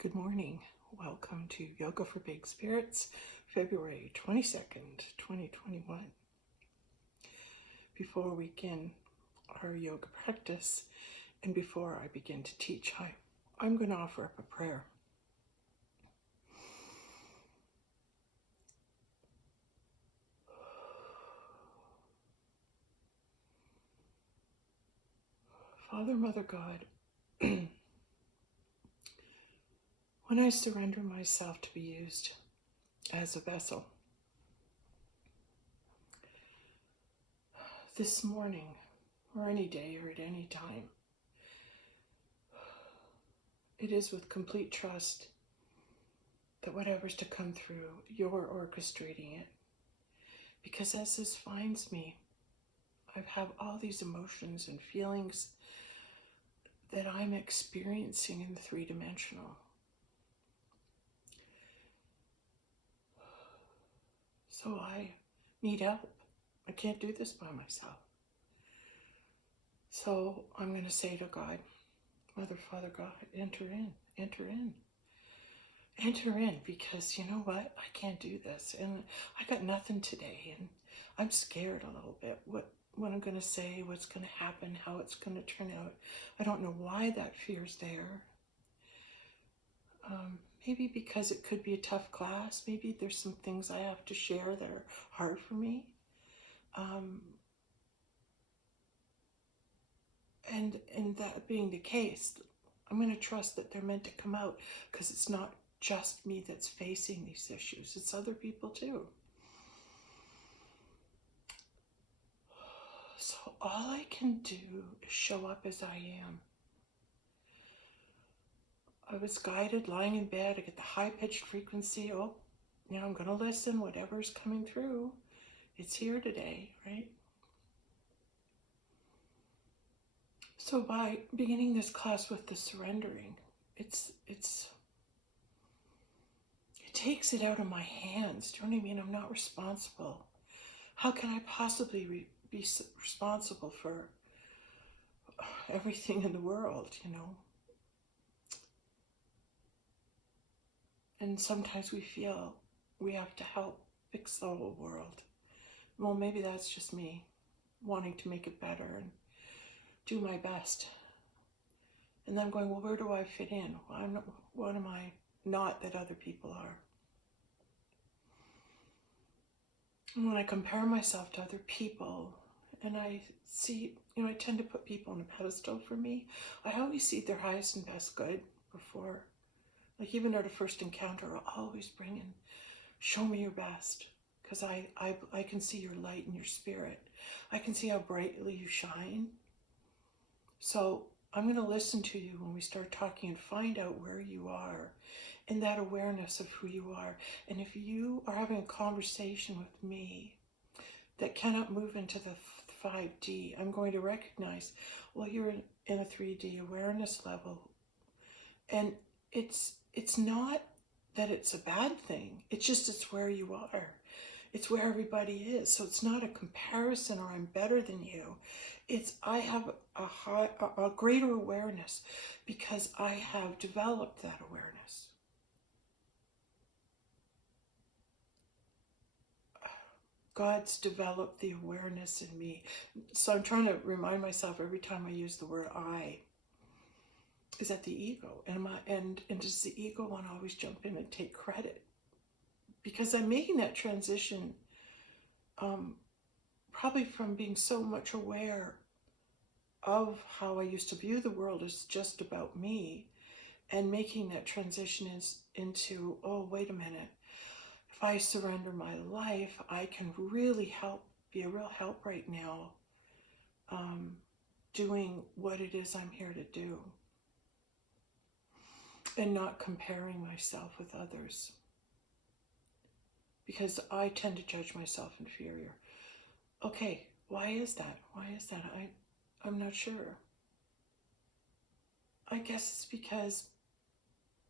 Good morning. Welcome to Yoga for Big Spirits, February 22nd, 2021. Before we begin our yoga practice and before I begin to teach, I'm going to offer up a prayer. Father, Mother, God, when I surrender myself to be used as a vessel, this morning or any day or at any time, it is with complete trust that whatever's to come through, you're orchestrating it. Because as this finds me, I have all these emotions and feelings that I'm experiencing in the three-dimensional. So I need help. I can't do this by myself. So I'm going to say to God, Mother, Father, God, enter in, because you know what? I can't do this. And I got nothing today. And I'm scared a little bit. What I'm going to say, what's going to happen, how it's going to turn out. I don't know why that fear's there. Maybe because it could be a tough class. Maybe there's some things I have to share that are hard for me. And that being the case, I'm going to trust that they're meant to come out, because it's not just me that's facing these issues. It's other people too. So all I can do is show up as I am. I was guided lying in bed. I get the high-pitched frequency. Oh, I'm going to listen. Whatever's coming through, it's here today, right? So by beginning this class with the surrendering, it takes it out of my hands. Do you know what I mean? I'm not responsible. How can I possibly be responsible for everything in the world, And sometimes we feel we have to help fix the whole world. Well, maybe that's just me wanting to make it better and do my best. And then I'm going, well, where do I fit in? What am I not that other people are? And when I compare myself to other people and I see, I tend to put people on a pedestal for me. I always see their highest and best good before. Like even at a first encounter, I'll always bring in, show me your best. Because I can see your light and your spirit. I can see how brightly you shine. So I'm going to listen to you when we start talking and find out where you are in that awareness of who you are. And if you are having a conversation with me that cannot move into the 5D, I'm going to recognize, well, you're in a 3D awareness level. And it's not that it's a bad thing. It's just it's where you are. It's where everybody is. So it's not a comparison or I'm better than you. It's I have a greater awareness because I have developed that awareness. God's developed the awareness in me. So I'm trying to remind myself every time I use the word I, is that the ego? And does the ego want to always jump in and take credit? Because I'm making that transition probably from being so much aware of how I used to view the world as just about me, and making that transition into, oh, wait a minute. If I surrender my life, I can really help, be a real help right now, doing what it is I'm here to do. And not comparing myself with others. Because I tend to judge myself inferior. Okay, why is that? I'm not sure. I guess it's because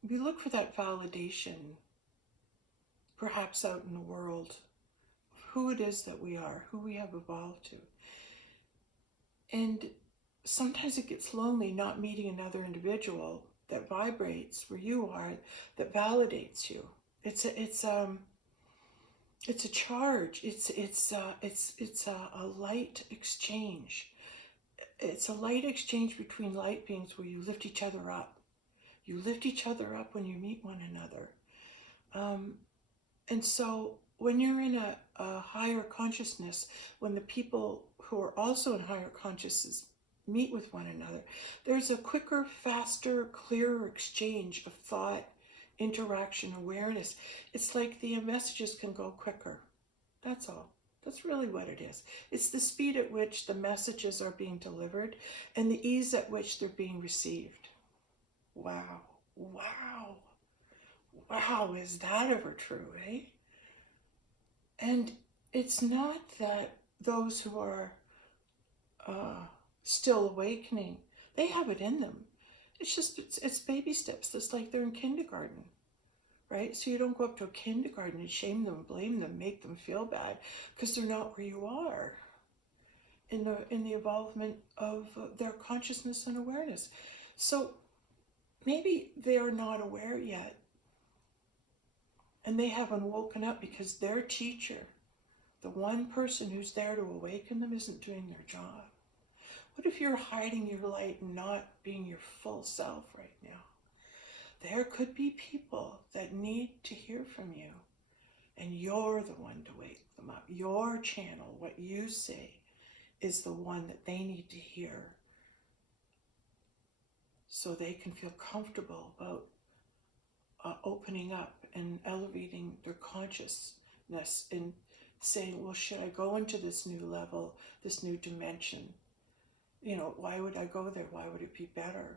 we look for that validation, perhaps out in the world, of who it is that we are, who we have evolved to. And sometimes it gets lonely not meeting another individual that vibrates where you are, that validates you. It's a charge. It's a light exchange. It's a light exchange between light beings where you lift each other up. You lift each other up when you meet one another. And so when you're in a higher consciousness, when the people who are also in higher consciousness meet with one another, there's a quicker, faster, clearer exchange of thought, interaction, awareness. It's like the messages can go quicker. That's all. That's really what it is. It's the speed at which the messages are being delivered and the ease at which they're being received. Wow. Wow. Wow, is that ever true, eh? And it's not that those who are still awakening, they have it in them. It's just, it's baby steps. It's like they're in kindergarten, right? So you don't go up to a kindergarten and shame them, blame them, make them feel bad because they're not where you are in the evolvement of their consciousness and awareness. So maybe they are not aware yet, and they haven't woken up because their teacher, the one person who's there to awaken them, isn't doing their job. What if you're hiding your light and not being your full self right now? There could be people that need to hear from you, and you're the one to wake them up. Your channel, what you say, is the one that they need to hear so they can feel comfortable about opening up and elevating their consciousness and saying, well, should I go into this new level, this new dimension? You know, why would I go there? Why would it be better?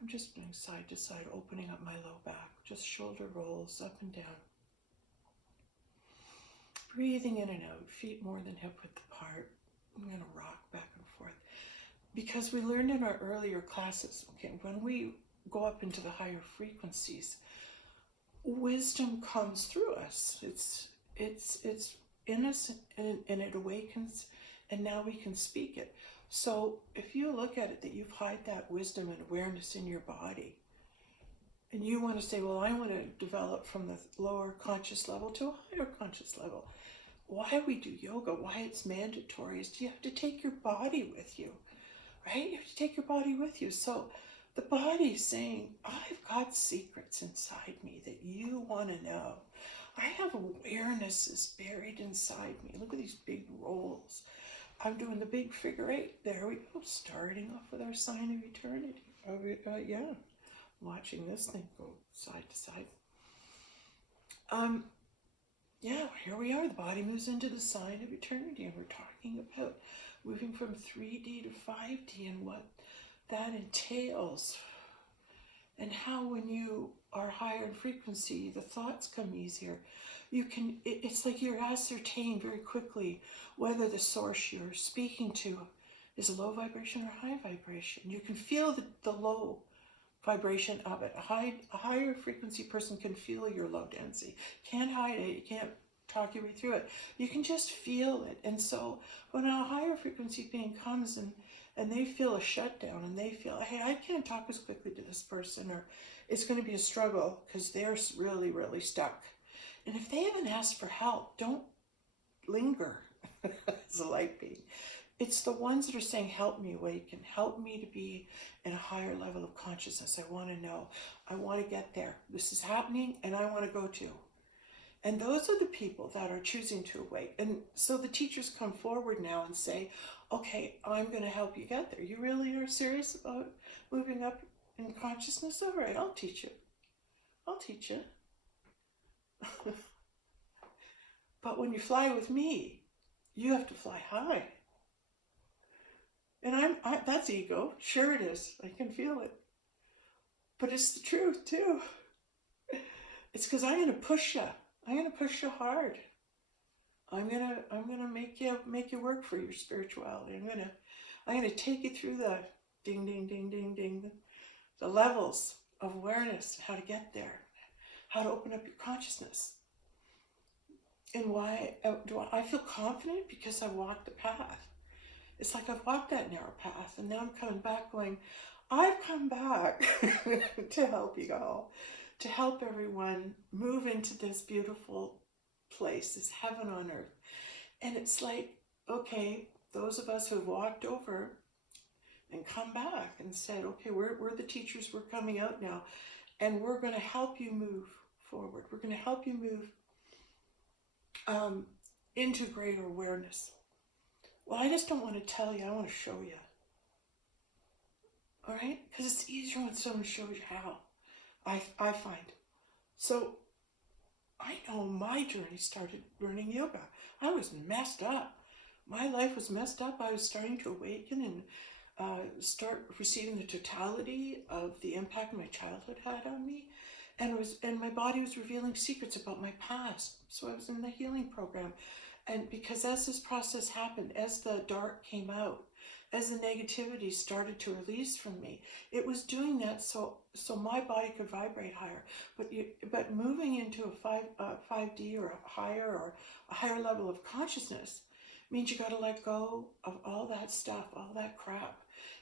I'm just going side to side, opening up my low back, just shoulder rolls up and down. Breathing in and out, feet more than hip width apart. I'm going to rock back and forth. Because we learned in our earlier classes, okay, when we go up into the higher frequencies, wisdom comes through us. It's in us, and it awakens, and now we can speak it. So if you look at it that you've hid that wisdom and awareness in your body, and you want to say, well, I want to develop from the lower conscious level to a higher conscious level. Why we do yoga, why it's mandatory, is you have to take your body with you, right? You have to take your body with you. So the body's saying, I've got secrets inside me that you want to know. I have awarenesses buried inside me. Look at these big rolls. I'm doing the big figure 8. There we go, starting off with our sign of eternity. Yeah, watching this thing go side to side. Yeah, here we are. The body moves into the sign of eternity, and we're talking about moving from 3D to 5D and what that entails, and how when you are higher in frequency, the thoughts come easier. You can, it's like you're ascertain very quickly whether the source you're speaking to is a low vibration or high vibration. You can feel the low vibration of it. A higher frequency person can feel your low density. Can't hide it. You can't talk your way through it. You can just feel it. And so when a higher frequency being comes and they feel a shutdown, and they feel, hey, I can't talk as quickly to this person, or it's going to be a struggle because they're really, really stuck. And if they haven't asked for help, don't linger as a light being. It's the ones that are saying, help me awaken, help me to be in a higher level of consciousness. I want to know. I want to get there. This is happening, and I want to go to. And those are the people that are choosing to awake. And so the teachers come forward now and say, okay, I'm going to help you get there. You really are serious about moving up in consciousness? All right, I'll teach you. I'll teach you. But when you fly with me, you have to fly high. And that's ego. Sure it is. I can feel it. But it's the truth too. It's because I'm going to push you. I'm going to push you hard. I'm gonna make you work for your spirituality. I'm gonna take you through the ding ding ding ding ding, the levels of awareness, how to get there, how to open up your consciousness. And why do I feel confident? Because I walked the path. It's like I've walked that narrow path, and now I'm coming back going, I've come back to help you all, to help everyone move into this beautiful place, this heaven on earth. And it's like, okay, those of us who've walked over and come back and said, okay, we're the teachers, we're coming out now, and we're going to help you move forward. We're going to help you move into greater awareness. Well, I just don't want to tell you, I want to show you. All right? Because it's easier when someone shows you how, I find. So I know my journey started learning yoga. I was messed up. My life was messed up. I was starting to awaken and start receiving the totality of the impact my childhood had on me. And my body was revealing secrets about my past. So I was in the healing program. And because as this process happened, as the dark came out, as the negativity started to release from me, it was doing that so my body could vibrate higher. But moving into a 5D or a higher level of consciousness means you got to let go of all that stuff, all that crap.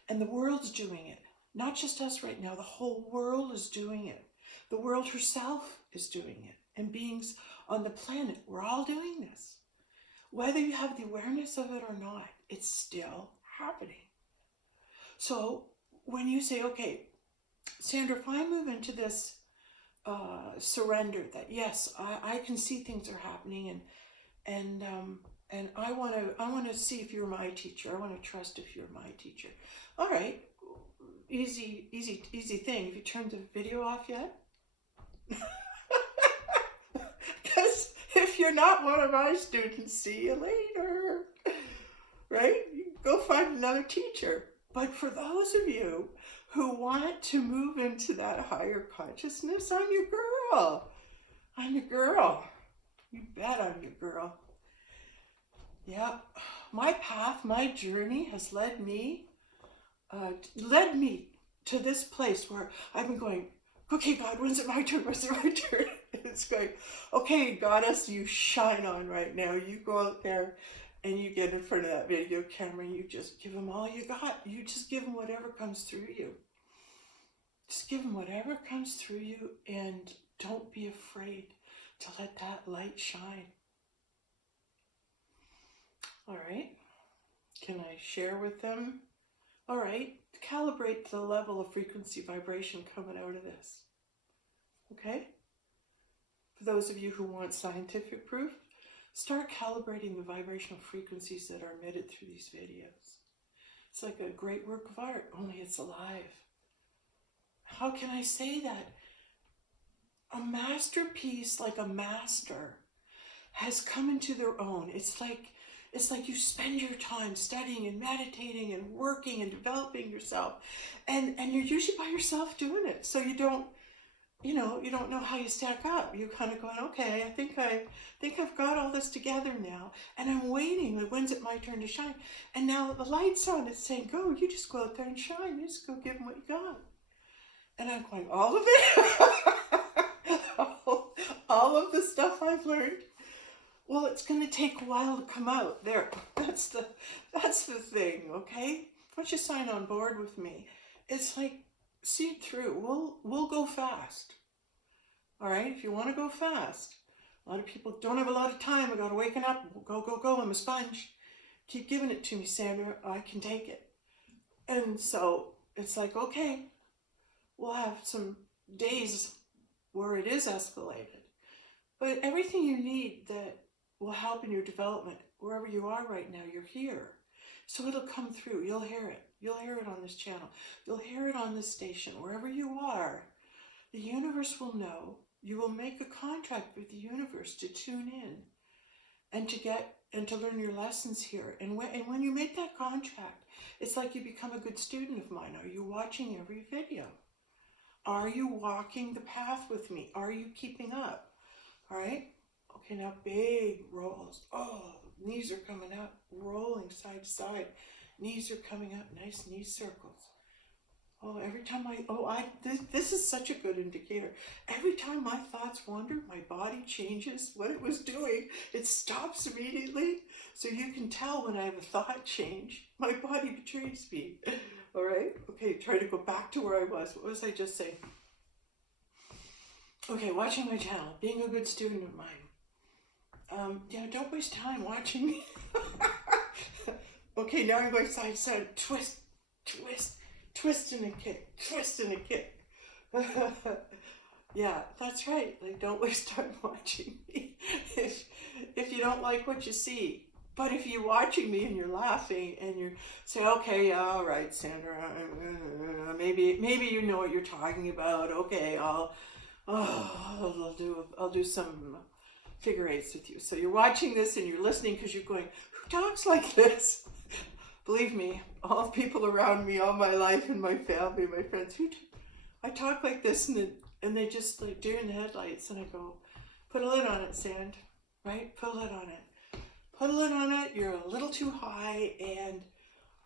And the world's doing it. Not just us right now. The whole world is doing it. The world herself is doing it. And beings on the planet, we're all doing this. Whether you have the awareness of it or not, it's still happening. So when you say, okay, Sandra, if I move into this surrender that yes, I can see things are happening, and I want to see if you're my teacher. I want to trust if you're my teacher. All right, easy thing. Have you turned the video off yet? Because if you're not one of my students, see you later, right? You go find another teacher. But for those of you who want to move into that higher consciousness, I'm your girl. I'm your girl. You bet I'm your girl. Yeah, my path, my journey has led me to this place where I've been going, okay, God, when's it my turn? When's it my turn? And it's going, okay, goddess, you shine on right now. You go out there and you get in front of that video camera and you just give them all you got. You just give them whatever comes through you. Just give them whatever comes through you, and don't be afraid to let that light shine. All right. Can I share with them? All right. Calibrate the level of frequency vibration coming out of this. Okay? For those of you who want scientific proof, start calibrating the vibrational frequencies that are emitted through these videos. It's like a great work of art, only it's alive. How can I say that? A masterpiece, like a master, has come into their own. It's like you spend your time studying and meditating and working and developing yourself, and you're usually by yourself doing it. So you don't know how you stack up. You're kind of going, okay, I think I've got all this together now, and I'm waiting. Like, when's it my turn to shine? And now the light's on. It's saying, go. You just go out there and shine. You just go give them what you got. And I'm going, all of it, all of the stuff I've learned. Well, it's going to take a while to come out. There, that's the thing. Okay, once you sign on board with me, it's like, see it through. We'll go fast. All right, if you want to go fast. A lot of people don't have a lot of time. I got to waken up. Go. I'm a sponge. Keep giving it to me, Sandra. I can take it. And so it's like, okay, we'll have some days where it is escalated. But everything you need that will help in your development, wherever you are right now, you're here. So it'll come through. You'll hear it. You'll hear it on this channel. You'll hear it on this station. Wherever you are, the universe will know. You will make a contract with the universe to tune in and to learn your lessons here. And when you make that contract, it's like you become a good student of mine. Are you watching every video? Are you walking the path with me? Are you keeping up? All right? Okay, now big rolls. Oh, knees are coming up, rolling side to side. Knees are coming up, nice knee circles. Oh, every time this is such a good indicator. Every time my thoughts wander, my body changes what it was doing. It stops immediately. So you can tell when I have a thought change, my body betrays me. All right. Okay, try to go back to where I was. What was I just saying? Okay, watching my channel, being a good student of mine. Yeah, don't waste time watching me. Okay, now I'm going side to side. Twist, twist, twist and a kick, twist and a kick. Yeah, that's right. Like, don't waste time watching me if you don't like what you see. But if you're watching me and you're laughing and you say, okay, yeah, all right, Sandra, maybe you know what you're talking about. Okay, I'll do some figure eights with you. So you're watching this and you're listening because you're going, who talks like this? Believe me, all the people around me, all my life and my family, my friends, I talk like this and they just like deer in the headlights, and I go, put a lid on it, Sand, right? Put a lid on it. Put a lid on it. You're a little too high, and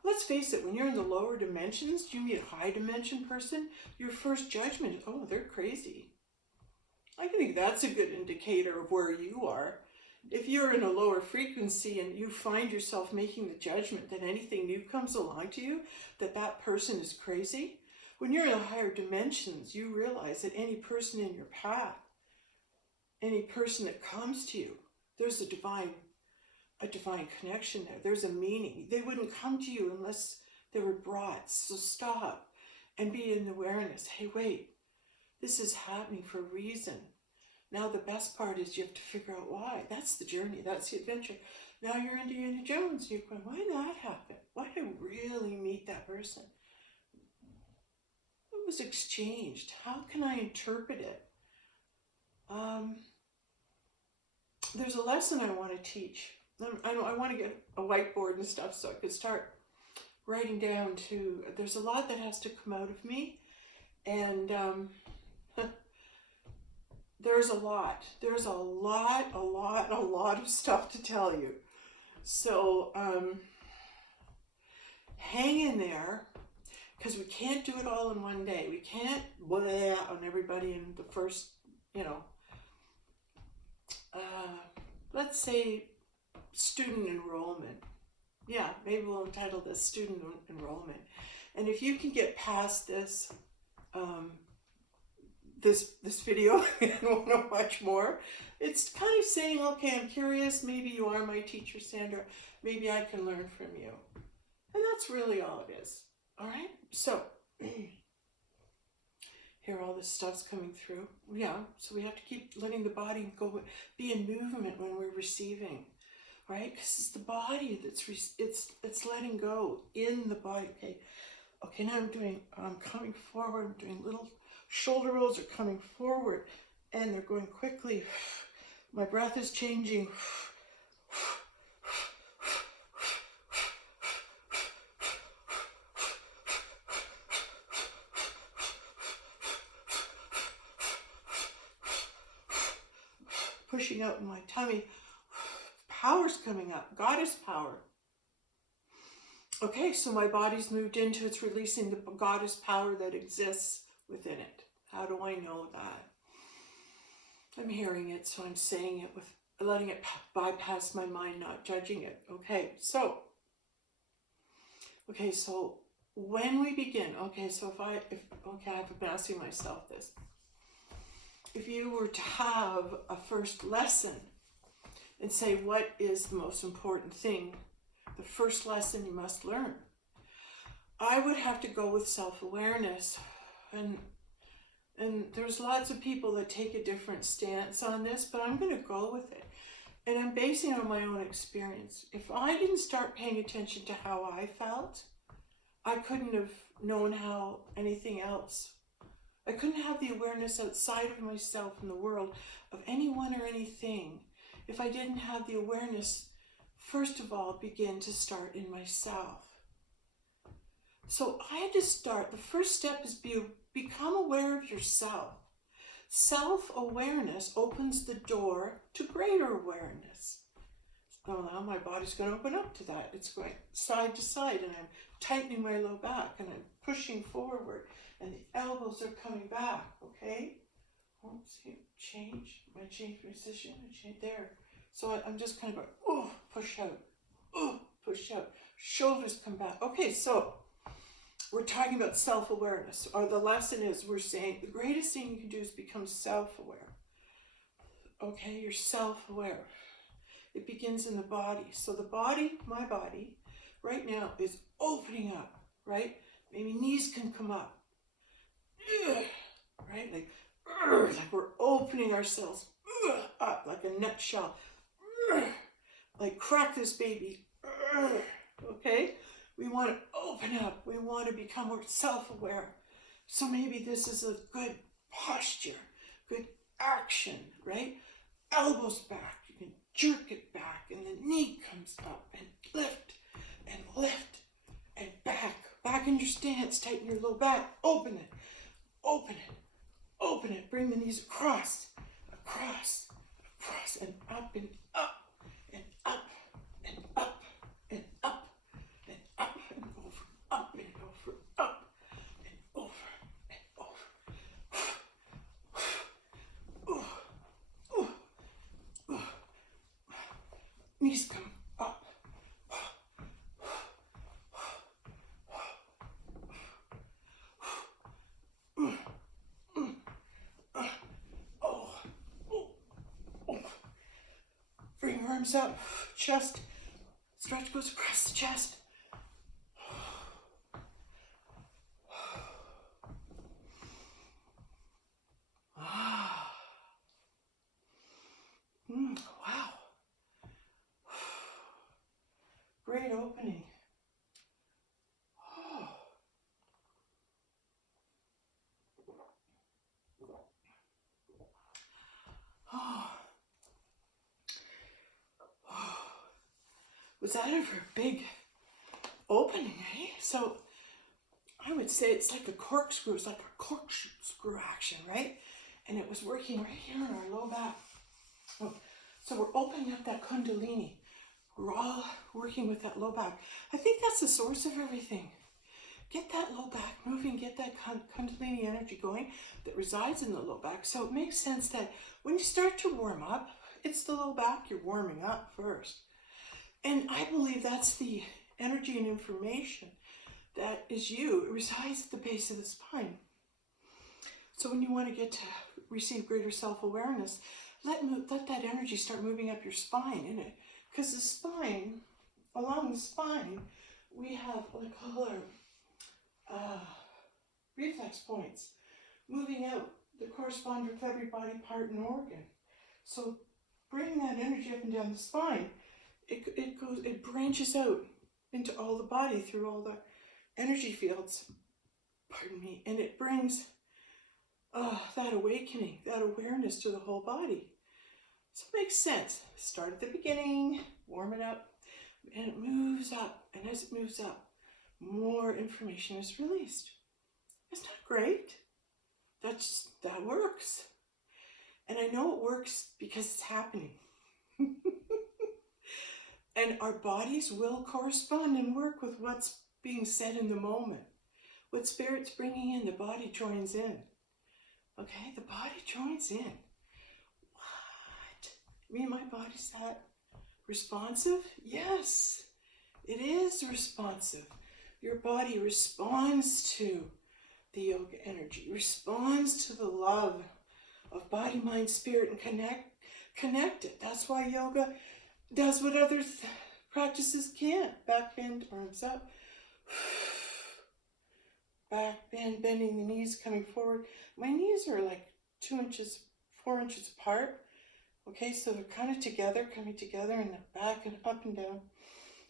let's face it, when you're in the lower dimensions, you meet a high dimension person, your first judgment is, oh, they're crazy. I think that's a good indicator of where you are. If you're in a lower frequency and you find yourself making the judgment that anything new comes along to you, that person is crazy, when you're in the higher dimensions, you realize that any person in your path, any person that comes to you, there's a divine connection there. There's a meaning. They wouldn't come to you unless they were brought. So stop and be in awareness. Hey, wait, this is happening for a reason. Now the best part is you have to figure out why. That's the journey. That's the adventure. Now you're Indiana Jones. You're going, why did that happen? Why did I really meet that person? What was exchanged? How can I interpret it? There's a lesson I want to teach. I want to get a whiteboard and stuff so I could start writing down too. There's a lot that has to come out of me, and there's a lot of stuff to tell you. So hang in there, because we can't do it all in one day. We can't bleh on everybody in the first, let's say student enrollment. Yeah, maybe we'll entitle this student enrollment. And if you can get past this, this video and want to watch more, it's kind of saying, okay, I'm curious, maybe you are my teacher, Sandra, maybe I can learn from you. And that's really all it is. All right, so here all this stuff's coming through. Yeah, so we have to keep letting the body go, be in movement when we're receiving, right? Because it's the body that's it's letting go in the body. Okay, now I'm coming forward. I'm doing little shoulder rolls are coming forward, and they're going quickly. My breath is changing. Pushing out in my tummy. Power's coming up. Goddess power. Okay, so my body's moved into, it's releasing the goddess power that exists within it. How do I know that? I'm hearing it, so I'm saying it with letting it bypass my mind, not judging it. Okay, so when we begin, so I've been asking myself this. If you were to have a first lesson and say, what is the most important thing, the first lesson you must learn, I would have to go with self-awareness. And there's lots of people that take a different stance on this, but I'm going to go with it. And I'm basing it on my own experience. If I didn't start paying attention to how I felt, I couldn't have known how anything else. I couldn't have the awareness outside of myself in the world of anyone or anything if I didn't have the awareness, first of all, begin to start in myself. So I had to start. The first step is become aware of yourself. Self-awareness opens the door to greater awareness. So now my body's going to open up to that. It's going side to side, and I'm tightening my low back, and I'm pushing forward, and the elbows are coming back, okay? Change position, there. So I'm just kind of going, push out, push out. Shoulders come back. Okay, so we're talking about self-awareness, or the lesson is we're saying the greatest thing you can do is become self-aware. Okay, you're self-aware. It begins in the body. So the body, my body, right now is opening up, right? Maybe knees can come up, right? Like we're opening ourselves up like a nutshell. Like crack this baby. Okay? We want to open up. We want to become more self-aware. So maybe this is a good posture, good action, right? Elbows back. You can jerk it back, and the knee comes up, and lift and back. Back in your stance. Tighten your low back. Open it. Open it. Open it. Bring the knees across, and up and up and up and up and up and up and over, up and over, up and over and over. Knees come up. Bring your arms up, chest, stretch goes across the chest. Wow. Great opening. Was that ever a big opening, eh? So I would say it's like a corkscrew. It's like a corkscrew action, right? And it was working right here in our low back. So we're opening up that kundalini. We're all working with that low back. I think that's the source of everything. Get that low back moving, get that kundalini energy going that resides in the low back. So it makes sense that when you start to warm up, it's the low back you're warming up first. And I believe that's the energy and information that is you. It resides at the base of the spine. So when you want to get to receive greater self-awareness, let that energy start moving up your spine, in it. Because the spine, along the spine, we have what I call our reflex points moving out that correspond with every body part and organ. So bringing that energy up and down the spine, it branches out into all the body through all the energy fields, pardon me, and it brings that awakening, that awareness to the whole body. So it makes sense. Start at the beginning, warm it up, and it moves up. And as it moves up, more information is released. Isn't that great? That works. And I know it works because it's happening. And our bodies will correspond and work with what's being said in the moment. What Spirit's bringing in, the body joins in. Okay, the body joins in. What? You mean my body's that responsive? Yes, it is responsive. Your body responds to the yoga energy, responds to the love of body, mind, spirit, and connect it. That's why yoga does what other practices can't. Back bend, arms up. Back bend, bending the knees, coming forward. My knees are like 4 inches apart. Okay, so they're kind of together, coming together, and the back and up and down.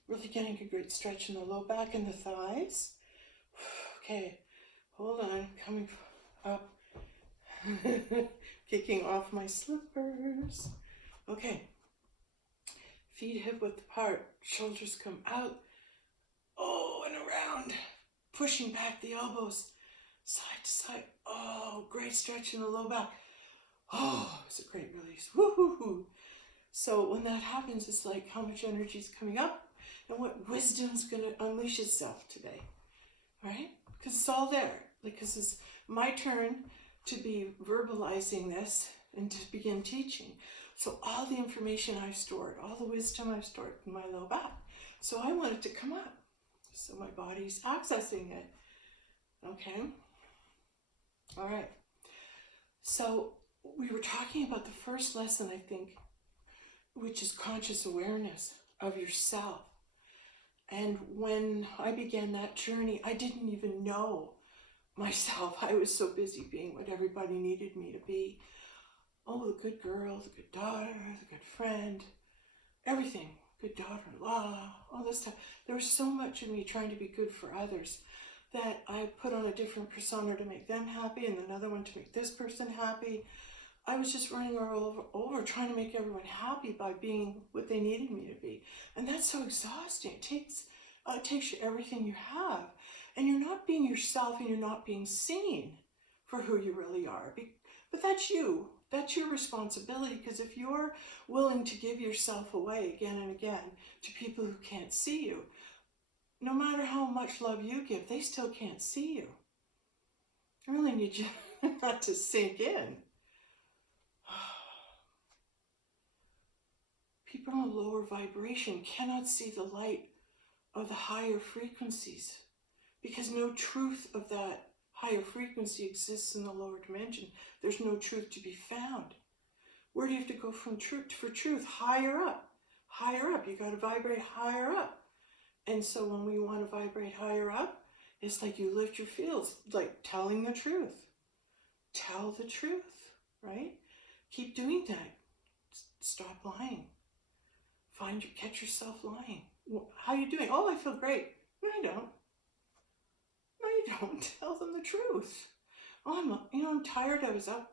Really getting a great stretch in the low back and the thighs. Okay, hold on, coming up. Kicking off my slippers. Okay. Feet hip width apart, shoulders come out, and around, pushing back the elbows, side to side. Oh, great stretch in the low back. Oh, it's a great release. Woo-hoo-hoo. So when that happens, it's like how much energy is coming up and what wisdom's going to unleash itself today, right? Because it's all there. Because it's my turn to be verbalizing this and to begin teaching. So all the information I've stored, all the wisdom I've stored in my low back. So I want it to come up. So my body's accessing it. Okay? All right. So we were talking about the first lesson, I think, which is conscious awareness of yourself. And when I began that journey, I didn't even know myself. I was so busy being what everybody needed me to be. Oh, the good girl, the good daughter, the good friend, everything. Good daughter-in-law, all this stuff. There was so much of me trying to be good for others that I put on a different persona to make them happy and another one to make this person happy. I was just running all over trying to make everyone happy by being what they needed me to be. And that's so exhausting. It takes you everything you have. And you're not being yourself and you're not being seen for who you really are. But that's you. That's your responsibility, because if you're willing to give yourself away again and again to people who can't see you, no matter how much love you give, they still can't see you. I really need you not to sink in. People on a lower vibration cannot see the light of the higher frequencies because no truth of that higher frequency exists in the lower dimension. There's no truth to be found. Where do you have to go from truth for truth? Higher up. Higher up. You got to vibrate higher up. And so when we want to vibrate higher up, it's like you lift your fields, like telling the truth. Tell the truth, right? Keep doing that. Stop lying. Catch yourself lying. How are you doing? Oh, I feel great. No, you don't. No, you don't. Tell them the truth. Oh, I'm tired. I was up.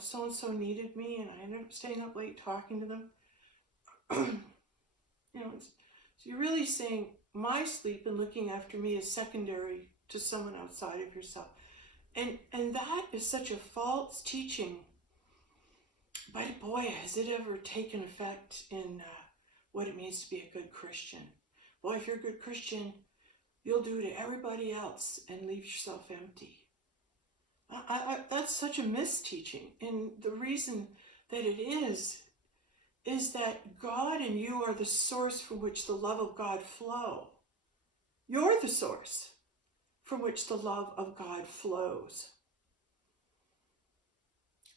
So-and-so needed me and I ended up staying up late talking to them. So you're really saying my sleep and looking after me is secondary to someone outside of yourself. And that is such a false teaching. But boy, has it ever taken effect in what it means to be a good Christian. Boy, if you're a good Christian, you'll do to everybody else and leave yourself empty. That's such a misteaching. And the reason that it is that God and you are the source from which the love of God flow. You're the source from which the love of God flows.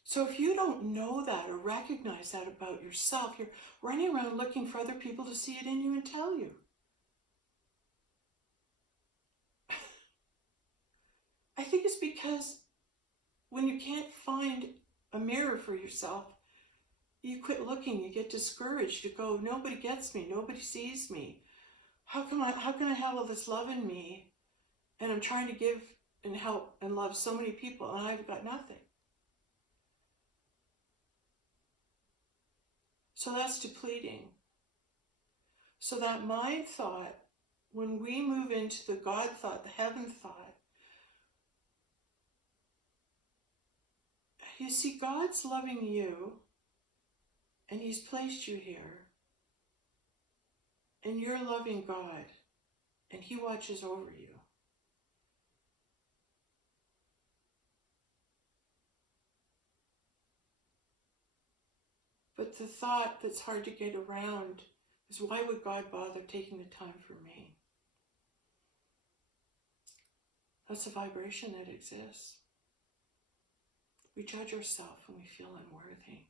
So if you don't know that or recognize that about yourself, you're running around looking for other people to see it in you and tell you. I think it's because when you can't find a mirror for yourself, you quit looking, you get discouraged, you go, nobody gets me, nobody sees me. How can I have all this love in me? And I'm trying to give and help and love so many people and I've got nothing. So that's depleting. So that mind thought, when we move into the God thought, the heaven thought, you see, God's loving you and He's placed you here and you're loving God and He watches over you. But the thought that's hard to get around is, why would God bother taking the time for me? That's a vibration that exists. We judge ourselves when we feel unworthy.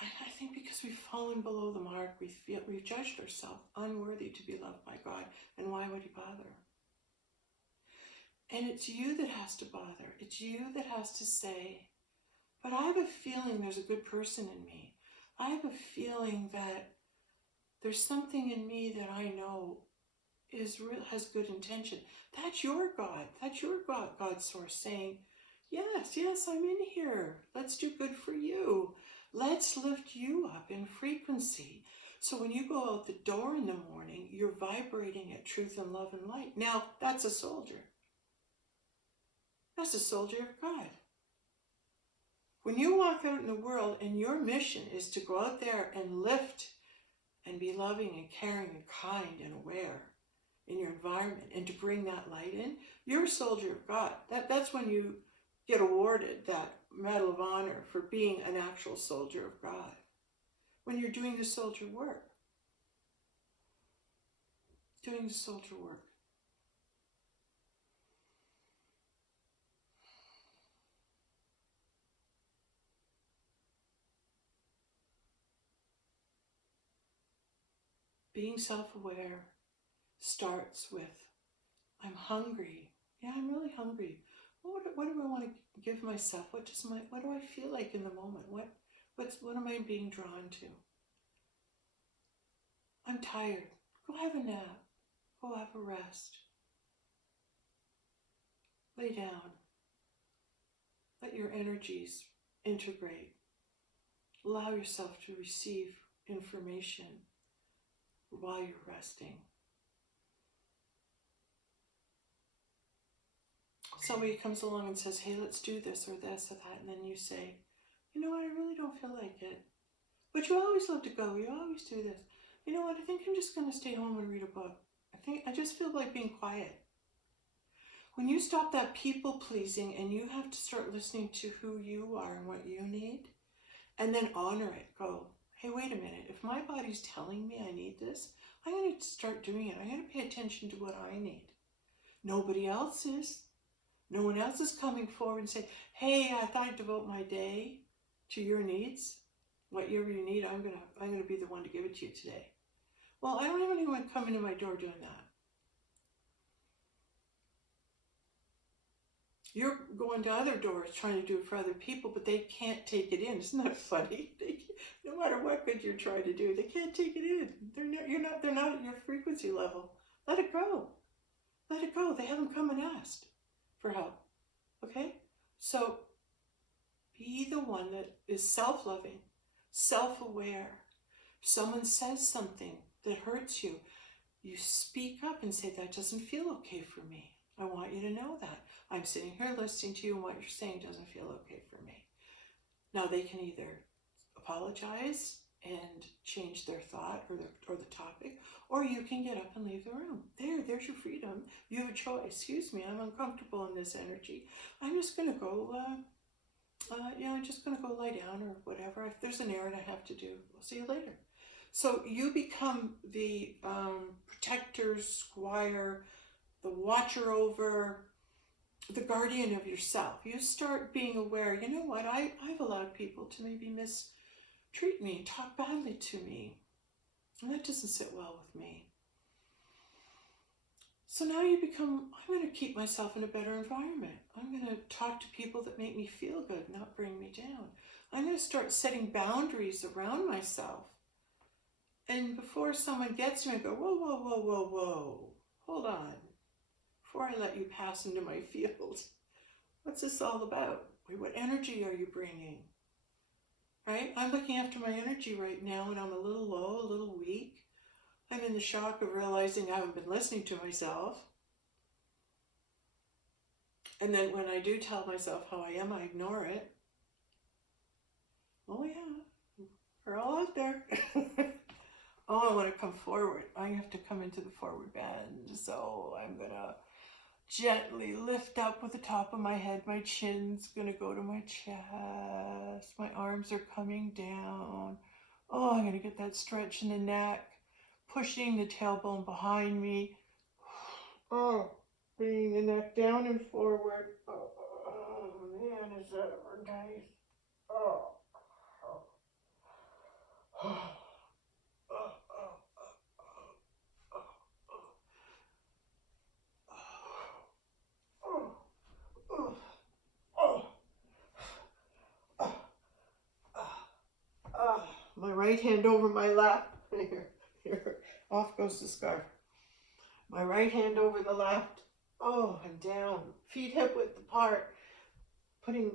I think because we've fallen below the mark, we've judged ourselves unworthy to be loved by God. And why would He bother? And it's you that has to bother. It's you that has to say, but I have a feeling there's a good person in me. I have a feeling that there's something in me that I know has good intention. That's your God. That's your God source saying, yes, I'm in here. Let's do good for you. Let's lift you up in frequency. So when you go out the door in the morning, you're vibrating at truth and love and light. Now, that's a soldier. That's a soldier of God. When you walk out in the world and your mission is to go out there and lift and be loving and caring and kind and aware in your environment and to bring that light in, you're a soldier of God. That's when you get awarded that Medal of Honor for being an actual soldier of God. When you're doing the soldier work. doing the soldier work. Being self-aware starts with, I'm hungry. Yeah, I'm really hungry. What do I want to give myself? What do I feel like in the moment? What am I being drawn to? I'm tired. Go have a nap. Go have a rest. Lay down. Let your energies integrate. Allow yourself to receive information while you're resting. Somebody comes along and says, hey, let's do this or this or that, and then you say, you know what, I really don't feel like it. But you always love to go, you always do this. You know what, I think I'm just going to stay home and read a book. I just feel like being quiet. When you stop that people pleasing and you have to start listening to who you are and what you need, and then honor it, go, hey, wait a minute, if my body's telling me I need this, I'm going to start doing it. I'm going to pay attention to what I need. Nobody else is. No one else is coming forward and saying, hey, I thought I'd devote my day to your needs. Whatever you need, I'm gonna be the one to give it to you today. Well, I don't have anyone coming to my door doing that. You're going to other doors trying to do it for other people, but they can't take it in. Isn't that funny? No matter what good you're trying to do, they can't take it in. They're not at your frequency level. Let it go. Let it go. They haven't come and asked for help. Okay? So be the one that is self-loving, self-aware. If someone says something that hurts you, you speak up and say, that doesn't feel okay for me. I want you to know that. I'm sitting here listening to you and what you're saying doesn't feel okay for me. Now they can either apologize and change their thought or the topic, or you can get up and leave the room. There's your freedom. You have a choice. Excuse me, I'm uncomfortable in this energy. I'm just going to go, I'm just going to go lie down or whatever. If there's an errand I have to do, I'll see you later. So you become the protector, squire, the watcher over, the guardian of yourself. You start being aware, you know what, I've allowed people to maybe mistreat me, talk badly to me. And that doesn't sit well with me. So now you become, I'm going to keep myself in a better environment. I'm going to talk to people that make me feel good, not bring me down. I'm going to start setting boundaries around myself. And before someone gets me, I go, whoa, whoa, whoa, whoa, whoa. Hold on. Before I let you pass into my field, what's this all about? What energy are you bringing? Right? I'm looking after my energy right now and I'm a little low, a little weak. I'm in the shock of realizing I haven't been listening to myself. And then when I do tell myself how I am, I ignore it. Oh yeah, we're all out there. Oh, I want to come forward. I have to come into the forward bend. So I'm going to gently lift up with the top of my head. My chin's going to go to my chest. My arms are coming down. Oh, I'm going to get that stretch in the neck. Pushing the tailbone behind me. Oh, bringing the neck down and forward. Oh man, is that ever nice? Oh. My right hand over my lap. Here, off goes the scarf. My right hand over the left. Oh, and down. Feet hip width apart. Putting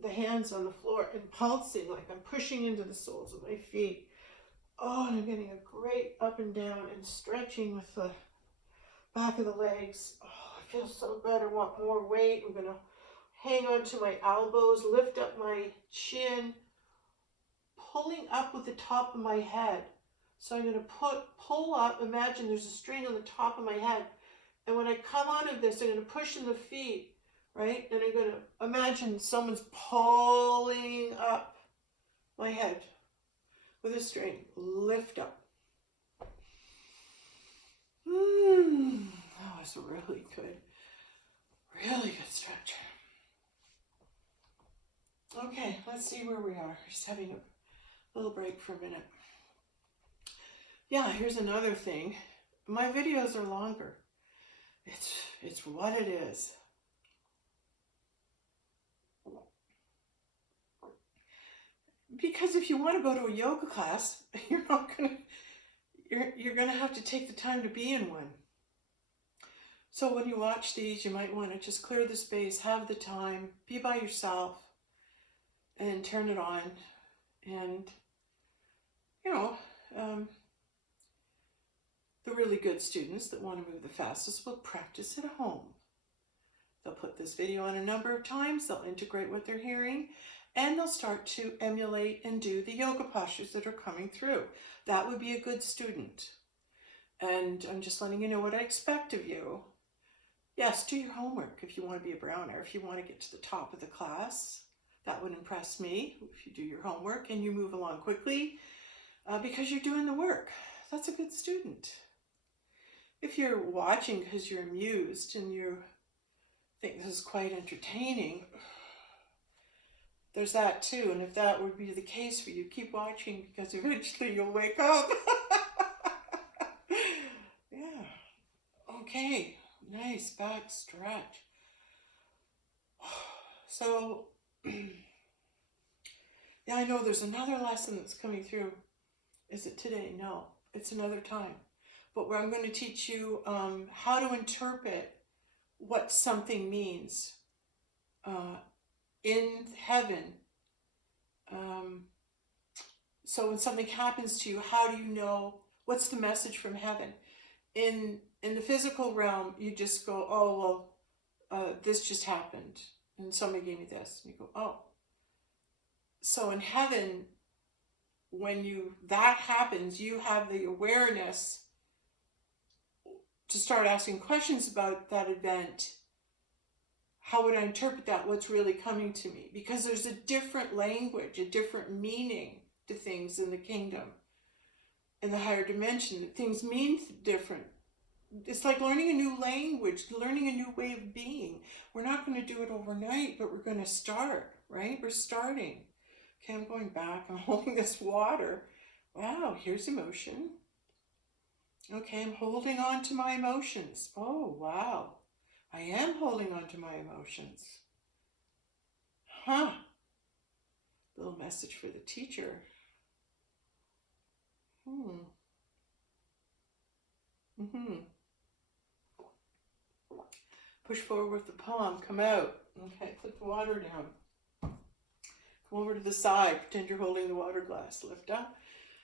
the hands on the floor and pulsing like I'm pushing into the soles of my feet. Oh, and I'm getting a great up and down and stretching with the back of the legs. Oh, I feel so good. I want more weight. I'm going to hang on to my elbows, lift up my chin, pulling up with the top of my head. So I'm going to pull up. Imagine there's a string on the top of my head. And when I come out of this, I'm going to push in the feet, right? And I'm going to imagine someone's pulling up my head with a string. Lift up. That was really good. Really good stretch. Okay, let's see where we are. Just having a little break for a minute. Yeah, here's another thing. My videos are longer. It's what it is. Because if you want to go to a yoga class, you're gonna have to take the time to be in one. So when you watch these, you might want to just clear the space, have the time, be by yourself, and turn it on. And the really good students that want to move the fastest will practice at home. They'll put this video on a number of times, they'll integrate what they're hearing, and they'll start to emulate and do the yoga postures that are coming through. That would be a good student. And I'm just letting you know what I expect of you. Yes, do your homework if you want to be a browner, if you want to get to the top of the class. That would impress me if you do your homework and you move along quickly because you're doing the work. That's a good student. If you're watching because you're amused and you think this is quite entertaining, there's that too. And if that would be the case for you, keep watching because eventually you'll wake up. Yeah. Okay. Nice back stretch. So, yeah, I know there's another lesson that's coming through. Is it today? No, it's another time. But where I'm going to teach you how to interpret what something means in heaven. So when something happens to you, how do you know what's the message from heaven? In the physical realm, you just go, oh, well, this just happened. And somebody gave me this. And you go, oh. So in heaven, when that happens, you have the awareness to start asking questions about that event. How would I interpret that? What's really coming to me? Because there's a different language, a different meaning to things in the kingdom, in the higher dimension. Things mean different. It's like learning a new language, learning a new way of being. We're not going to do it overnight, but we're going to start, right? We're starting. Okay, I'm going back. I'm holding this water. Wow, here's emotion. Okay, I'm holding on to my emotions. Oh, wow. I am holding on to my emotions. Huh. Little message for the teacher. Push forward with the palm. Come out. Okay, put the water down. Come over to the side. Pretend you're holding the water glass. Lift up.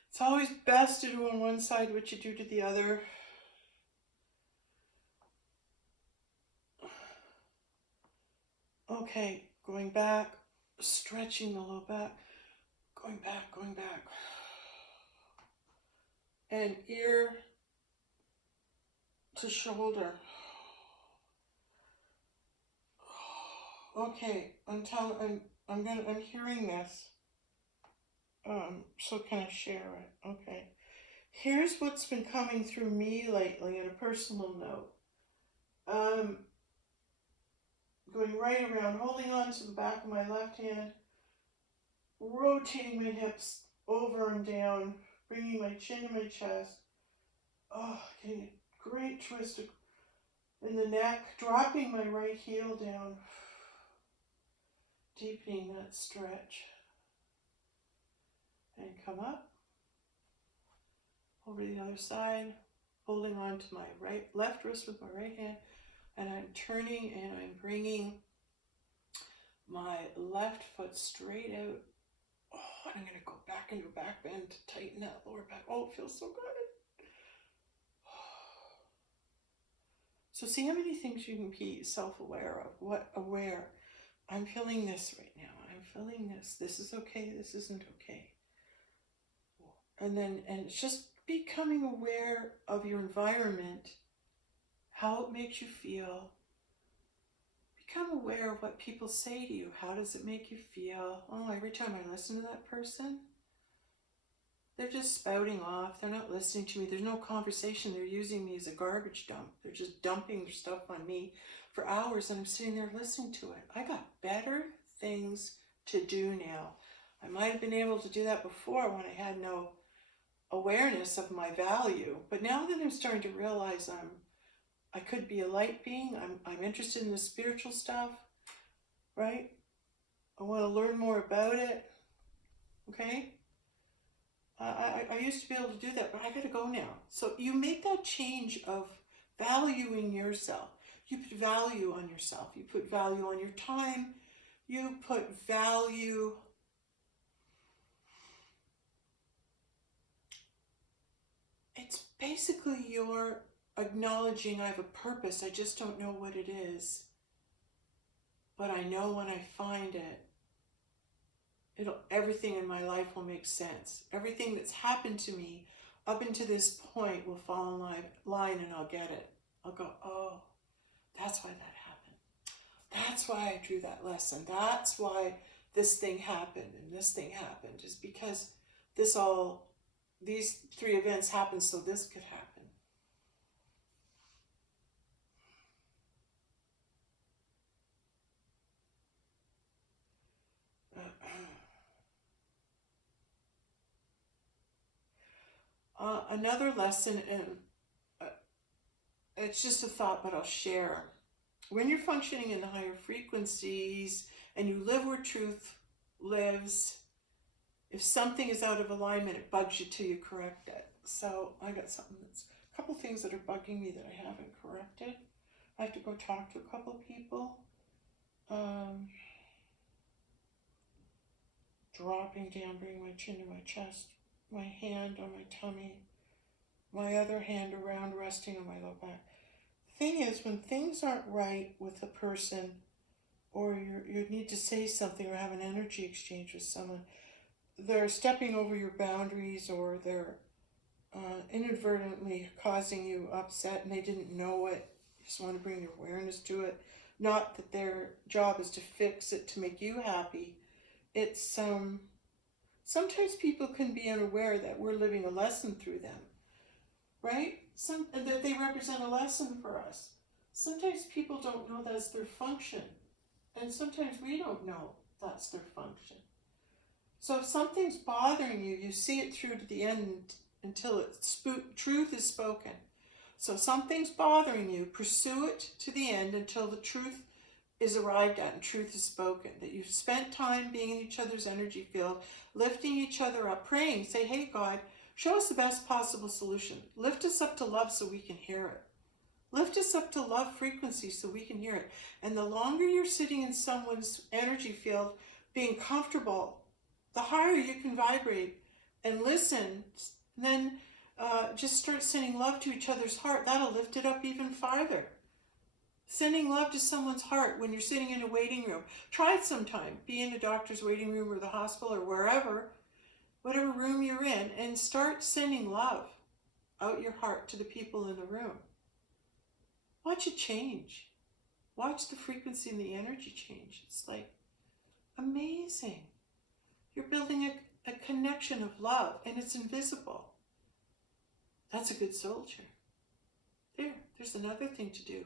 It's always best to do on one side what you do to the other. Okay, going back. Stretching the low back. Going back, going back. And ear to shoulder. Okay, I'm hearing this. So can I share it? Okay. Here's what's been coming through me lately on a personal note. Going right around, holding on to the back of my left hand, rotating my hips over and down, bringing my chin to my chest. Oh, getting a great twist in the neck, dropping my right heel down, deepening that stretch. And come up, over the other side, holding on to my left wrist with my right hand, and I'm turning and I'm bringing my left foot straight out. Oh, and I'm going to go back into a back bend to tighten that lower back. Oh, it feels so good. So see how many things you can be self-aware of. What aware? I'm feeling this right now. I'm feeling this. This is okay. This isn't okay. And it's just becoming aware of your environment, how it makes you feel. Become aware of what people say to you. How does it make you feel? Oh, every time I listen to that person, They're just spouting off. They're not listening to me. There's no conversation. They're using me as a garbage dump. They're just dumping their stuff on me for hours, and I'm sitting there listening to it. I got better things to do now. I might have been able to do that before when I had no awareness of my value, but now that I'm starting to realize I could be a light being, I'm interested in the spiritual stuff, right? I want to learn more about it, okay? I used to be able to do that, but I gotta go now. So you make that change of valuing yourself. You put value on yourself. You put value on your time. You put value. It's basically you're acknowledging I have a purpose. I just don't know what it is. But I know when I find it, everything in my life will make sense. Everything that's happened to me up until this point will fall in line and I'll get it. I'll go, oh, that's why that happened. That's why I drew that lesson. That's why this thing happened and this thing happened, is because these three events happened so this could happen. Another lesson, and it's just a thought, but I'll share. When you're functioning in the higher frequencies and you live where truth lives, if something is out of alignment, it bugs you till you correct it. So I got a couple things that are bugging me that I haven't corrected. I have to go talk to a couple people. Dropping down, bringing my chin to my chest, my hand on my tummy, my other hand around, resting on my low back. The thing is, when things aren't right with a person, or you need to say something or have an energy exchange with someone, they're stepping over your boundaries, or they're inadvertently causing you upset and they didn't know it. You just want to bring your awareness to it. Not that their job is to fix it to make you happy. It's sometimes people can be unaware that we're living a lesson through them, right? And that they represent a lesson for us. Sometimes people don't know that's their function, and sometimes we don't know that's their function. So if something's bothering you, you see it through to the end until truth is spoken. So if something's bothering you, pursue it to the end until the truth is arrived at and truth is spoken. That you've spent time being in each other's energy field, lifting each other up, praying, say, hey God, show us the best possible solution. Lift us up to love so we can hear it. Lift us up to love frequency so we can hear it. And the longer you're sitting in someone's energy field, being comfortable, the higher you can vibrate and listen. And then just start sending love to each other's heart. That'll lift it up even farther. Sending love to someone's heart when you're sitting in a waiting room. Try it sometime. Be in a doctor's waiting room or the hospital or wherever, whatever room you're in, and start sending love out your heart to the people in the room. Watch it change. Watch the frequency and the energy change. It's like amazing. You're building a connection of love, and it's invisible. That's a good soldier. There's another thing to do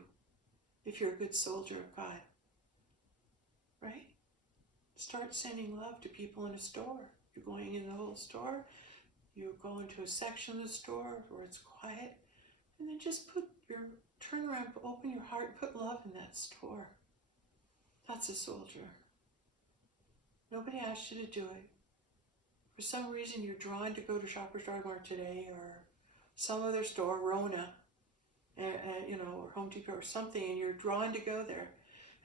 if you're a good soldier of God, right? Start sending love to people in a store. You're going in the whole store, you go into a section of the store where it's quiet, and then just turn around, open your heart, put love in that store. That's a soldier. Nobody asked you to do it. For some reason, you're drawn to go to Shoppers Drug Mart today, or some other store, Rona, or Home Depot or something, and you're drawn to go there.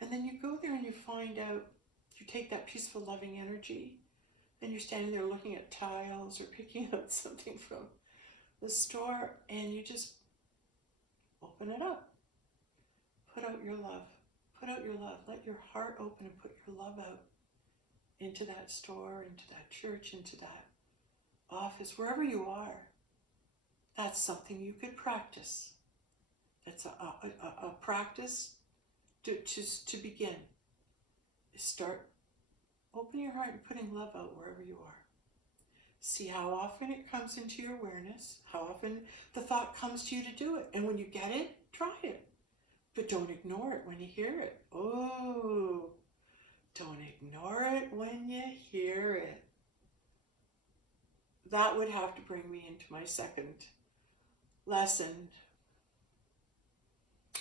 And then you go there and you find out, you take that peaceful, loving energy, and you're standing there looking at tiles or picking out something from the store, and you just open it up. Put out your love. Put out your love. Let your heart open and put your love out into that store, into that church, into that office, wherever you are. That's something you could practice. That's a practice to begin. Start opening your heart and putting love out wherever you are. See how often it comes into your awareness, how often the thought comes to you to do it. And when you get it, try it. But don't ignore it when you hear it. Oh, don't ignore it when you hear it. That would have to bring me into my second lesson.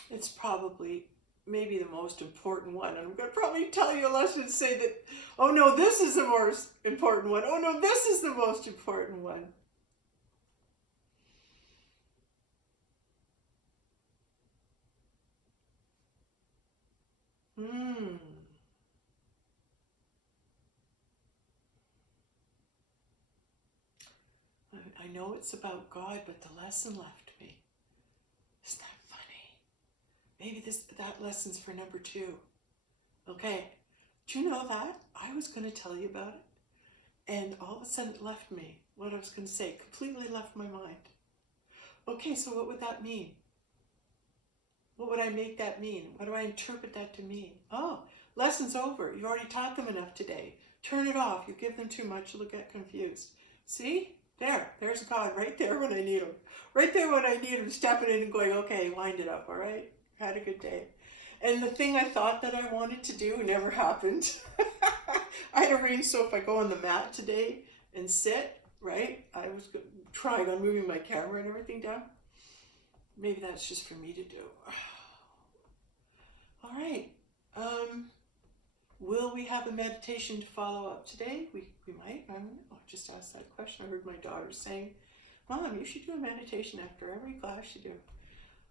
It's probably maybe the most important one. And I'm going to probably tell you a lesson and say that, oh no, this is the most important one. Oh no, this is the most important one. I know it's about God, but the lesson left me. Isn't that funny? Maybe that lesson's for number 2. Okay, do you know that? I was going to tell you about it, and all of a sudden it left me. What I was going to say completely left my mind. Okay, so what would that mean? What would I make that mean? What do I interpret that to mean? Oh, lesson's over. You already taught them enough today. Turn it off. You give them too much, you'll get confused. See? There's God right there when I need him. Right there when I need him, stepping in and going, okay, wind it up, all right? Had a good day. And the thing I thought that I wanted to do never happened. I had arranged so if I go on the mat today and sit, right? I was trying on moving my camera and everything down. Maybe that's just for me to do. All right. Will we have a meditation to follow up today? We might. I don't know. I just asked that question. I heard my daughter saying, Mom, you should do a meditation after every class you do.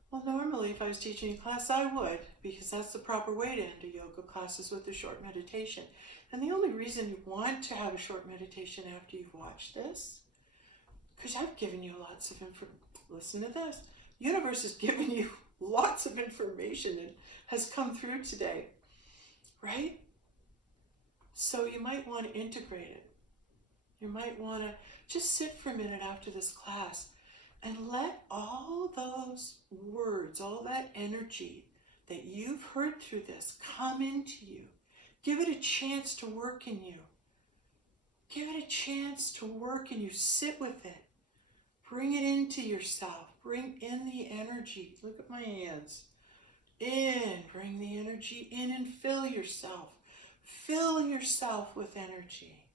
Well, normally if I was teaching a class, I would, because that's the proper way to end a yoga class is with a short meditation. And the only reason you want to have a short meditation after you've watched this, because I've given you lots of information. Listen to this. Universe has given you lots of information and has come through today, right? So you might want to integrate it. You might want to just sit for a minute after this class and let all those words, all that energy that you've heard through this come into you. Give it a chance to work in you. Give it a chance to work in you. Sit with it. Bring it into yourself. Bring in the energy. Look at my hands. In. Bring the energy in and fill yourself. Fill yourself with energy.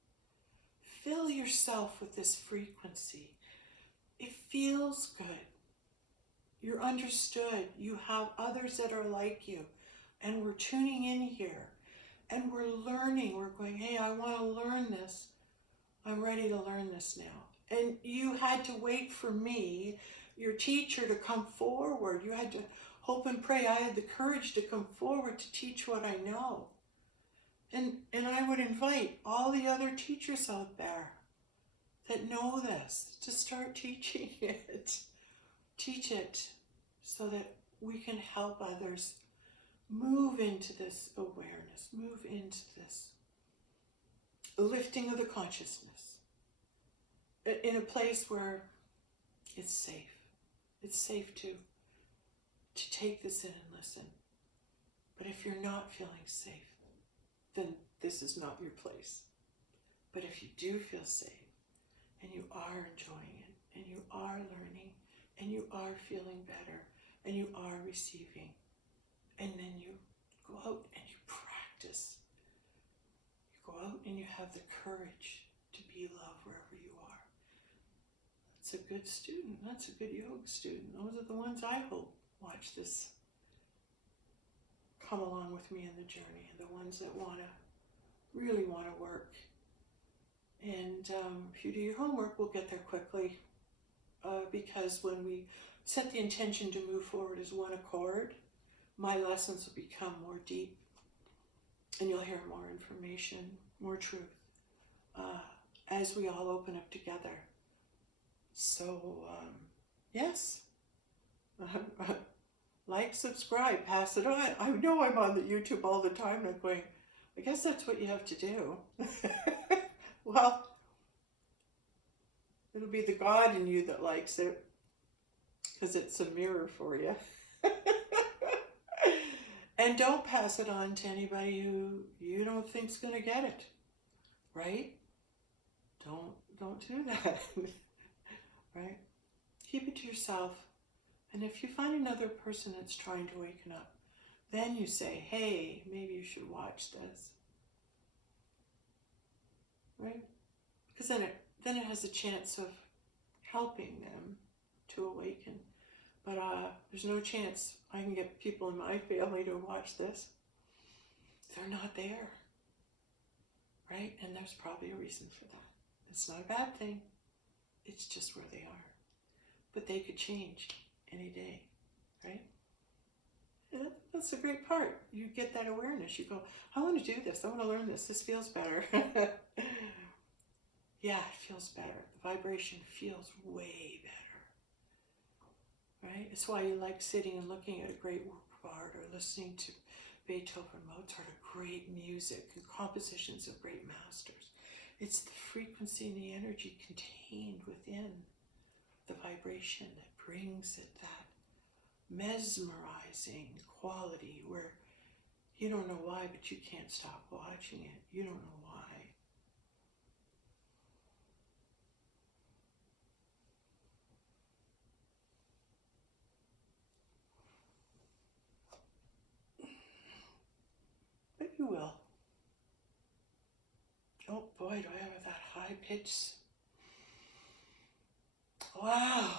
Fill yourself with this frequency. It feels good. You're understood. You have others that are like you. And we're tuning in here. And we're learning. We're going, hey, I want to learn this. I'm ready to learn this now. And you had to wait for me, your teacher, to come forward. You had to hope and pray. I had the courage to come forward to teach what I know. And I would invite all the other teachers out there that know this to start teaching it. Teach it so that we can help others move into this awareness, move into this lifting of the consciousness in a place where it's safe. It's safe to take this in and listen. But if you're not feeling safe, then this is not your place. But if you do feel safe, and you are enjoying it, and you are learning, and you are feeling better, and you are receiving, and then you go out and you practice. You go out and you have the courage to be love wherever you are. That's a good student. That's a good yoga student. Those are the ones I hope watch this come along with me in the journey, and the ones that really want to work. And if you do your homework, we'll get there quickly, because when we set the intention to move forward as one accord, my lessons will become more deep, and you'll hear more information, more truth, as we all open up together. So, yes. Like, subscribe, pass it on. I know I'm on the YouTube all the time, and I'm going, I guess that's what you have to do. Well, it'll be the God in you that likes it, because it's a mirror for you. And don't pass it on to anybody who you don't think's going to get it, right? don't do that. Right? Keep it to yourself. And if you find another person that's trying to waken up, then you say, hey, maybe you should watch this. Right? Because then it has a chance of helping them to awaken. But there's no chance I can get people in my family to watch this. They're not there. Right? And there's probably a reason for that. It's not a bad thing. It's just where they are. But they could change any day. Right? And that's a great part. You get that awareness. You go, I want to do this. I want to learn this. This feels better. Yeah, it feels better. The vibration feels way better. Right? It's why you like sitting and looking at a great work of art or listening to Beethoven, Mozart, or great music and compositions of great masters. It's the frequency and the energy contained within the vibration that brings it that mesmerizing quality where you don't know why, but you can't stop watching it. You don't know why. But you will. Oh boy, do I have that high pitch. Wow.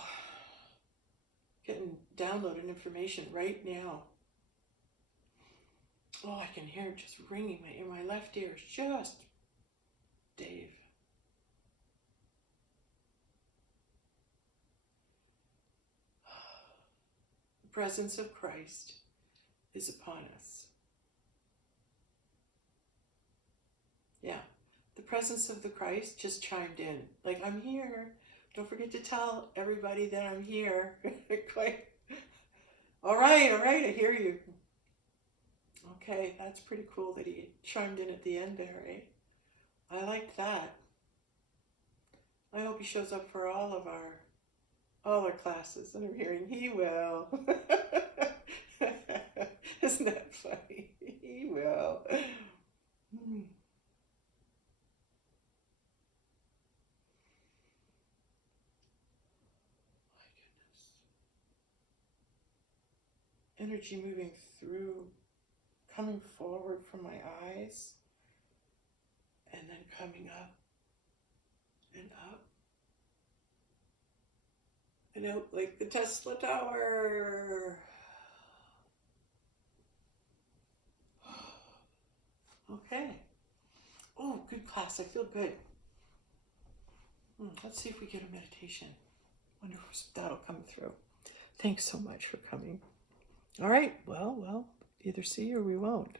Getting downloaded information right now. Oh, I can hear it just ringing in my left ear. Just Dave. The presence of Christ is upon us. Yeah, the presence of the Christ just chimed in. Like, I'm here. Don't forget to tell everybody that I'm here. All right, I hear you. Okay, that's pretty cool that he chimed in at the end there, eh? I like that. I hope he shows up for all our classes, and I'm hearing he will. Isn't that funny? He will. My goodness. Energy moving through, coming forward from my eyes, and then coming up and up and out like the Tesla Tower. Okay. Oh, good class. I feel good. Let's see if we get a meditation. Wonder if that'll come through. Thanks so much for coming. All right. Well, either see or we won't.